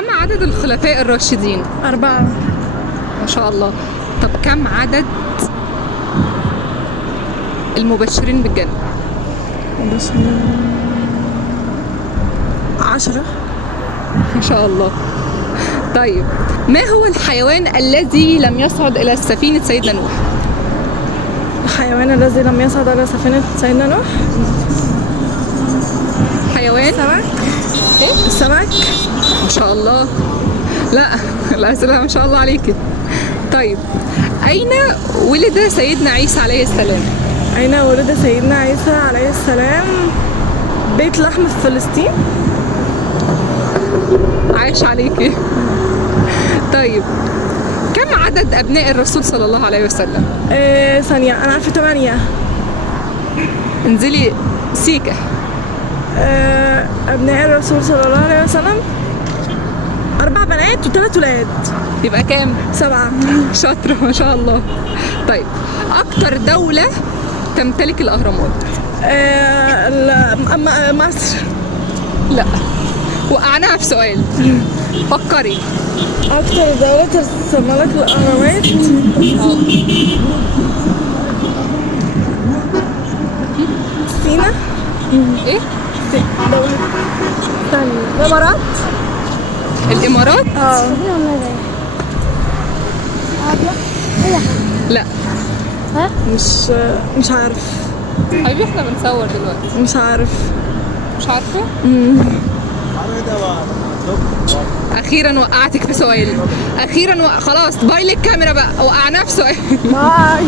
كم عدد الخلفاء الراشدين؟ 4. ما شاء الله. طب كم عدد المبشرين بالجنة؟ 10. ما شاء الله. طيب ما هو الحيوان الذي لم يصعد إلى سفينة سيدنا نوح؟ الحيوان الذي لم يصعد على سفينة سيدنا نوح؟ حيوان؟ السمك. ايه؟ السمك. ما شاء الله. لا الأسئلة ما شاء الله عليكي. طيب أين ولد سيدنا عيسى عليه السلام؟ أين ولد سيدنا عيسى عليه السلام؟ بيت لحم في فلسطين. عايش عليكي. طيب كم عدد أبناء الرسول صلى الله عليه وسلم؟ ثانية، أنا عارفة 8. انزلي سيكة. أبناء الرسول صلى الله عليه وسلم 4 بنات و3 ولاد. يبقى كام؟ 7. شاطرة ما شاء الله. طيب أكتر دولة تمتلك الأهرامات؟ مصر. لا وقعناها في سؤال. فكري. أكتر دولة تملك الأهرامات. سينا. ايه؟ دولة ثانية الإمارات. الإمارات؟ لا مش عارف. حبيبي احنا بنصور دلوقتي. مش عارف. مش عارفة؟ أخيرا وقعتك في سؤال. أخيرا خلاص باي لك كاميرا بقى. وقعناها في سؤال. باي.